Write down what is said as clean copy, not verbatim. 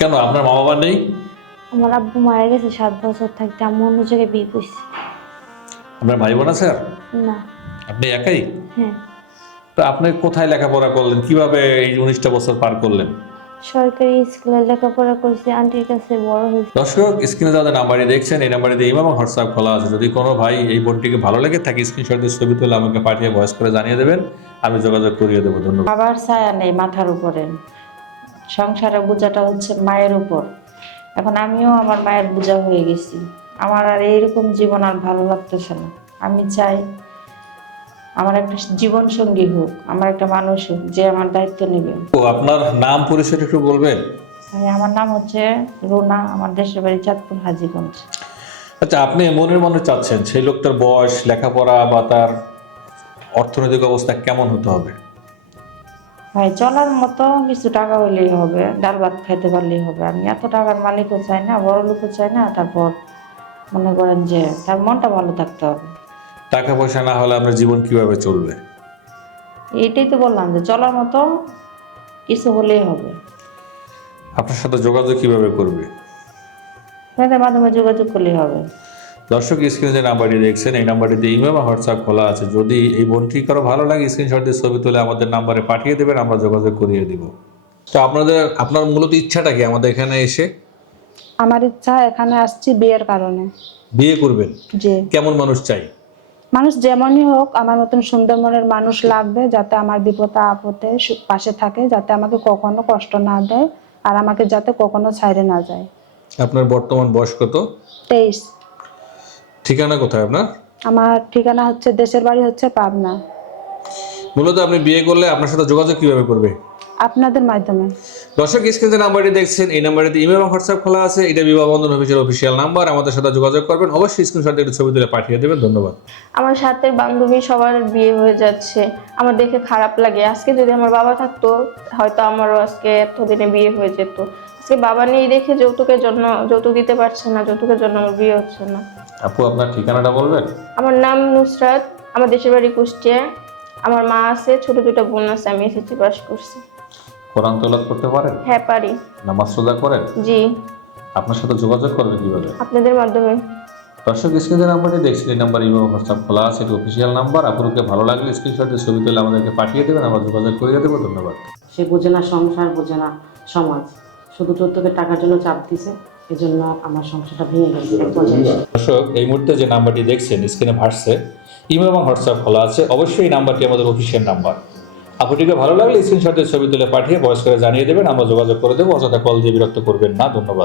কেন আপনার মা বাবা নেই? আমার আব্বু মারা গেছে 7 বছর থাকতে, আম্মু অন্য জায়গায় বিয়ে করছে। আপনার ভাই বোন আছে আর? না। আপনি একাই? হ্যাঁ। তো আপনি কোথায় লেখাপড়া করলেন, কিভাবে এই 19টা বছর পার করলেন? সরকারি স্কুলে লেখাপড়া করছি, আন্টির কাছে বড় হয়েছে। দর্শক, স্ক্রিনে যাদের নাম্বারটি দেখছেন এই নাম্বারে দিয়ে ইমো এবং হোয়াটসঅ্যাপ খোলা আছে। যদি কোনো ভাই এই বোনটিকে ভালো লেগে থাকে স্ক্রিনশট দিয়ে ছবি তুলে আমাকে পাঠিয়ে ভয়েস করে জানিয়ে দেবেন, আমি যোগাযোগ করিয়ে দেবো। ধন্যবাদ। বাবার ছায়া নেই মাথার উপরে, সংসারের বোঝাটা হচ্ছে মায়ের উপর। এখন আমিও আমার মায়ের বোঝা হয়ে গেছি। আমার আর এইরকম জীবন আর ভালো লাগতেছে না। আমি চাই আমার একটা জীবন সঙ্গী হোক, আমার একটা মানুষ হোক যে আমার দায়িত্ব নেবে। তো আপনার নাম পরিচয় একটু বলবেন? আমার নাম হচ্ছে রুনা, আমার দেশের বাড়ি চাঁদপুর হাজীগঞ্জ। আচ্ছা, আপনি মনের মনে চাচ্ছেন সেই লোকটার বয়স, লেখাপড়া বা তার অর্থনৈতিক অবস্থা কেমন হতে হবে? ভাই চলার মতো কিছু টাকা হইলেই হবে, ডাল ভাত খাইতে পারলেই হবে। আমি এত টাকার মালিকও চাই না, বড় লোকও চাই না। তারপর মনে করেন যে তার মনটা ভালো থাকতে হবে। টাকা পয়সা না হলে আপনার জীবন কিভাবে চলবে? এইটাই তো বললাম যে চলার মতো কিছু হলেই হবে। আপনার সাথে যোগাযোগ কিভাবে করবে? আপনাদের মাধ্যমে যোগাযোগ করলেই হবে। দর্শক, স্ক্রিনে যে নাম্বারটি দেখছেন এই নাম্বারটিতে ইমেল বা হোয়াটসঅ্যাপ খোলা আছে। যদি এই বোনটি কারো ভালো লাগে স্ক্রিনশট দিয়ে ছবি তুলে আমাদের নাম্বারে পাঠিয়ে দেবেন, আমরা যোগাযোগ করিয়ে দিব। তো আপনার মূলত ইচ্ছাটা কি আমাদের এখানে এসে? আমার ইচ্ছা এখানে আসছি বিয়ের কারণে। বিয়ে করবেন? যে কেমন মানুষ চাই? মানুষ যেমনই হোক, আমার মতন সুন্দর মনের মানুষ লাগবে, যাতে আমার বিপদে আপদে পাশে থাকে, যাতে আমাকে কখনো কষ্ট না দেয়, আর আমাকে যাতে কখনো ছাইড়ে না যায়। আপনার বর্তমান বয়স কত? 23। ঠিকানা কোথায় আপনার? আমার ঠিকানা হচ্ছে, দেশের বাড়ি হচ্ছে পাবনা। মূলত আপনি বিয়ে করলে আপনার সাথে যোগাযোগ কিভাবে করবে? আপনাদের মাধ্যমে। দর্শক, স্ক্রিনে যে নাম্বারটি দেখছেন এই নাম্বারটিতে ইমেল এবং হোয়াটসঅ্যাপ খোলা আছে। এটা বিবাহ বন্ধন অফিসের অফিসিয়াল নাম্বার। আমাদের সাথে যোগাযোগ করবেন, অবশ্যই স্ক্রিনশট দিয়ে একটু ছবি তুলে পাঠিয়ে দেবেন। ধন্যবাদ। আমার সাথে বান্ধবী সবার বিয়ে হয়ে যাচ্ছে, আমার দেখে খারাপ লাগে। আজকে যদি আমার বাবা থাকতো হয়তো আমারও আজকে এতদিনে বিয়ে হয়ে যেত। আজকে বাবা নেই দেখে যৌতুক দিতে পারছে না, যৌতুকের জন্য আমার বিয়ে হচ্ছে না। আপু, আপনার ঠিকানাটা বলবেন? আমার নাম নুসরাত, আমার দেশের বাড়ি কুষ্টিয়া। আমার মা আছে, ছোট দুটো বোন আছে। আমি এসএসসি পাস করছি। কোরআন তেলাওয়াত করতে পারেন? হ্যাঁ পারি। নামাজ রোজা করেন? জি। আপনার সাথে যোগাযোগ করবে কিভাবে? আপনাদের মাধ্যমে। দর্শক, স্ক্রিনে নাম্বারটি দেখছেন এই নাম্বার ইমেল হোয়াটসঅ্যাপ খোলা আছে, এটি অফিসিয়াল নাম্বার। আপনাকে ভালো লাগলে স্ক্রিনশট দিয়ে ছবি তুলে আমাদেরকে পাঠিয়ে দেবেন, আমরা যোগাযোগ করিয়ে দেবো। ধন্যবাদ। সে বোঝে না সংসার, বোঝে না সমাজ, শুধু যৌতুকের টাকার জন্য চাপ দিছে, এজন্য আমার সংসারটা ভেঙে গেছে। দর্শক, এই মুহূর্তে যে নাম্বারটি দেখছেন স্ক্রিনে ভাসছে, ইমেল এবং হোয়াটসঅ্যাপ খোলা আছে। অবশ্যই এই নাম্বারটি আমাদের অফিসিয়াল নাম্বার। আপনাকে ভালো লাগলে স্ক্রিনশট দিয়ে ছবি তুলে পাঠিয়ে ভয়েস করে জানিয়ে দেবেন, আমরা যোগাযোগ করে দেবো। অযথা কল দিয়ে বিরক্ত করবেন না। ধন্যবাদ।